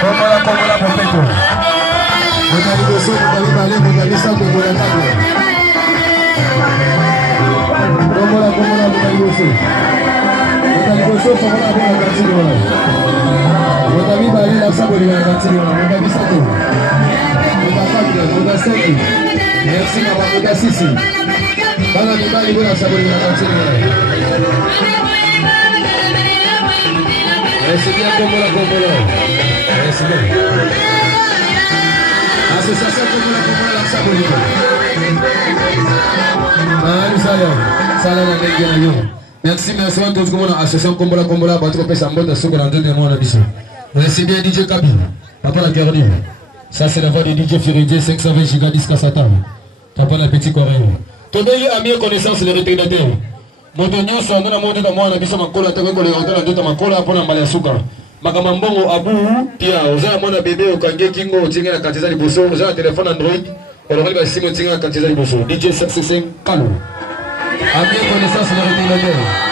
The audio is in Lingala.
Kombola Popeto. Motali Bosso, Motali Balé, Motali Santo, Motali Table. Kombola Motali Bosso. Motali Bosso, Kombola Bona Gatino. Motali Balé, la Saboli la Gatino. Motali Santo. Motali Santo. Merci Mama Motali Sissi. Bana Mibali Bona Saboli la Gatino. Merci bien Kombola. Merci bien. Association Kombola la Saboli. Merci, merci à tous. Association Kombola, Batro Pesa Mbota, Soukala, deux mois, merci bien DJ Kabi, Papa la Gardi. Ça, c'est la voix de DJ Firidé, 520 Giga Disque Satan. Papa la Petit Coréen. Ton pays a mieux connaissance les retardataires. Mon donnier, ça donne à monter dans moi, on a mis ça ma cola, t'as vu qu'on les entend dans ma cola pour l'emballer à Souka. Makamambongo, Abou, Pia, aux amours bébé, au Kangé Kingo, au Tinga, la Katiza Liboso, aux un téléphone Android, on aurait va Simon Tinga, la Katiza Liboso. DJ 765 Kalo. A bien connaissance de la réalité.